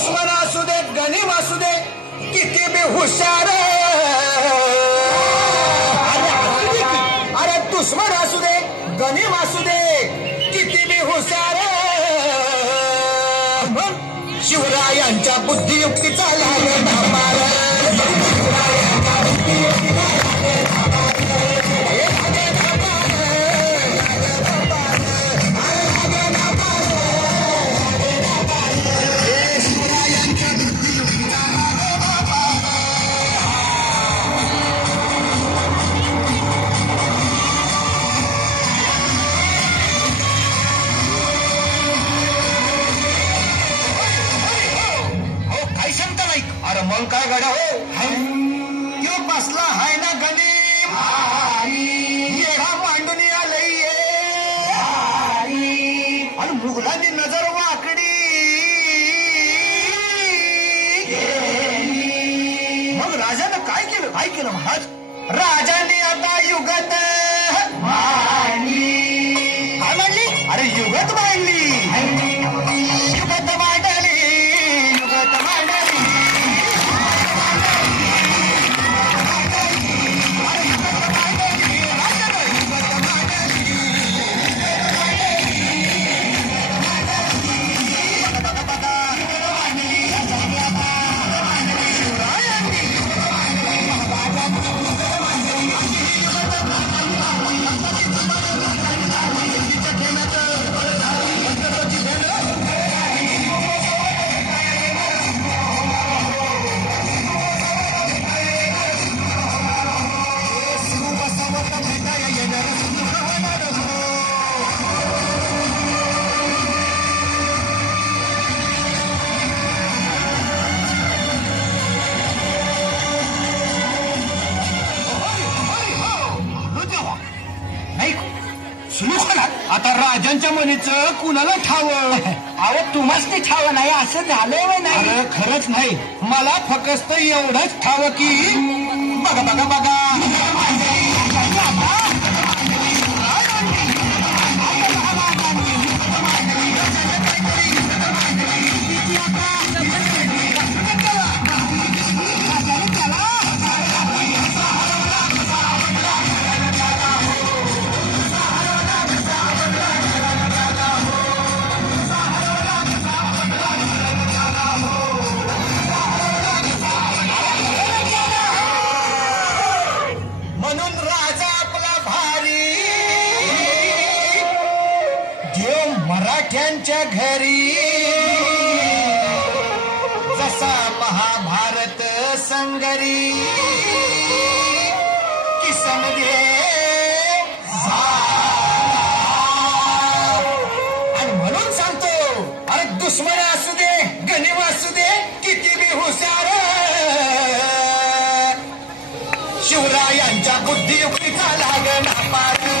दुश्मन असू दे गनिम असू दे किती बी हुशार अरे दुश्मन असू दे गनिम असू दे किती बी हुशार शिवरायांच्या बुद्धियुक्तीचा लागेल धामार शिवरायांच्या बुद्धियुक्तीचा लागेल धामार अरे मग काय गड्या हो यो बसला हाय ना गनिम येडा मांडून आलंय आणि मुघलांनी नजर वाकडी मग राजानं काय केलं महाराज राजाने आता युगत मांडली काय मांडली अरे युगत मांडली युगत मांडली युगत मांडली आता राजांच्या मनीचं कुणाला ठाव अहो तुम्हाच ते ठाव नाही असं झालंय नाही खरंच नाही मला फक्त एवढंच ठाव की बघा बघा बघा मराठ्यांच्या घरी जसा महाभारत संगरी किसन दे आणि म्हणून सांगतो अरे दुश्मन असू दे गनिम असू दे किती बी हुशार शिवरायांच्या बुद्धियुक्तीचा लागला पार